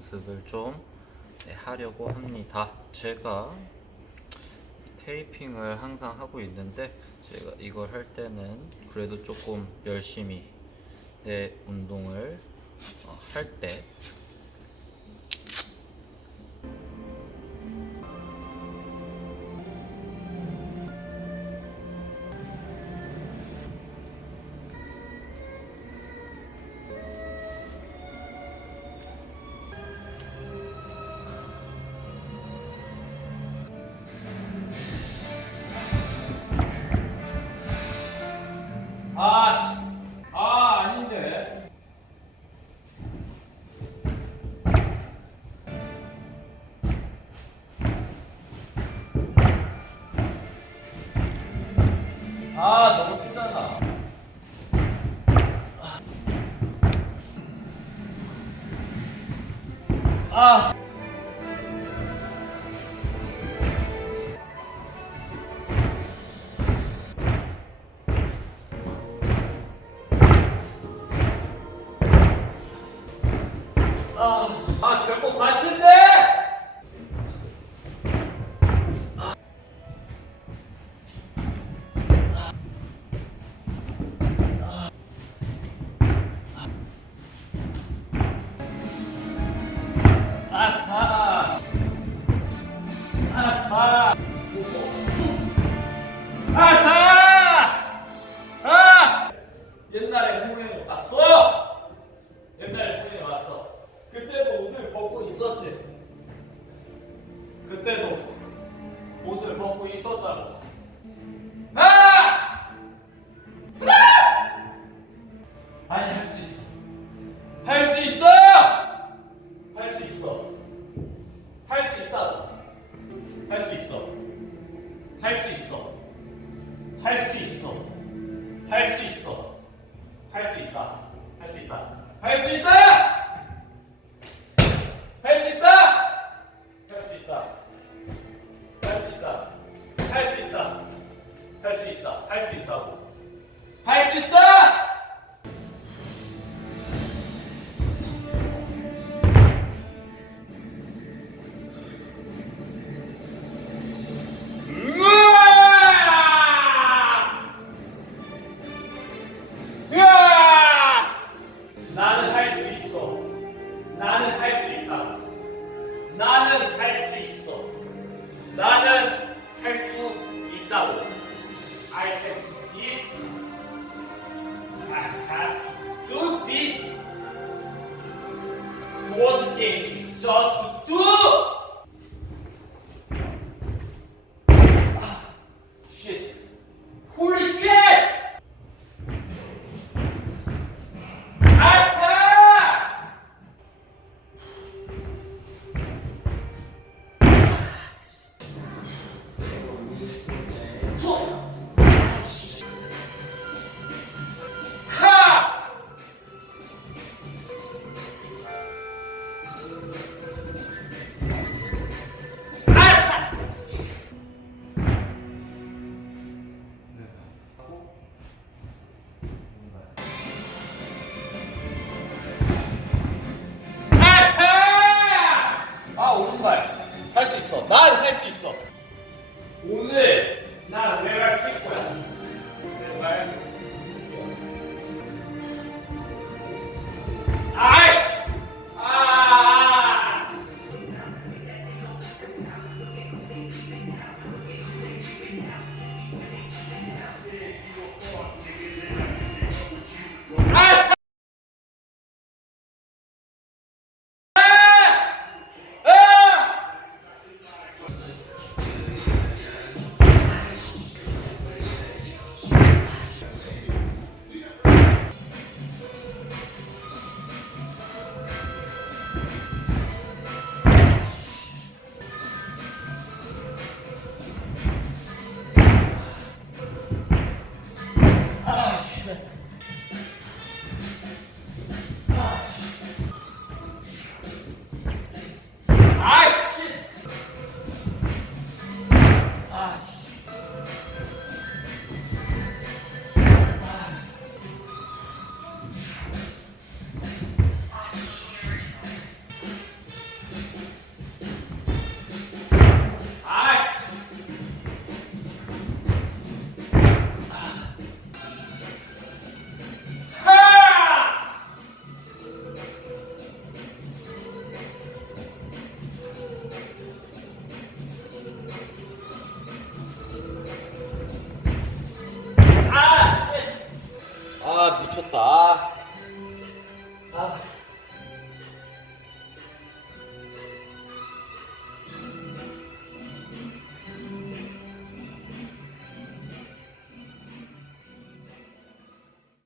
연습을 좀 하려고 합니다. 제가 테이핑을 항상 하고 있는데 제가 이걸 할 때는 그래도 조금 열심히 내 운동을 할 때 아닌데. 너무 크잖아. 될 것 같은데? 옛날에 공연에 왔어. 옛날에 공연에 왔어. 그때도 옷을 벗고 있었지. 그때도 옷을 벗고 있었다고. 아니, 할 수 있어. 할 수 있어. 할 수 있어. 할 수 있다고. 할 수 있어. 할 수 있어. 할 수 있어. 할 수 있어. 할 수 있다. 할 수 있다. 할 수 있다. 할 수 있다. 할 수 있다. 할 수 있다. 할 수 있다. 할 수 있다. 할 수 있다고. 할 수 있다. 나는 할 수 있어. 나는 할 수 있다. 나는 할 수 있어. 나는 할 수 있다고. I can do this. I can do this. One thing, just do. Shit. Holy shit. 쉬었다. 아.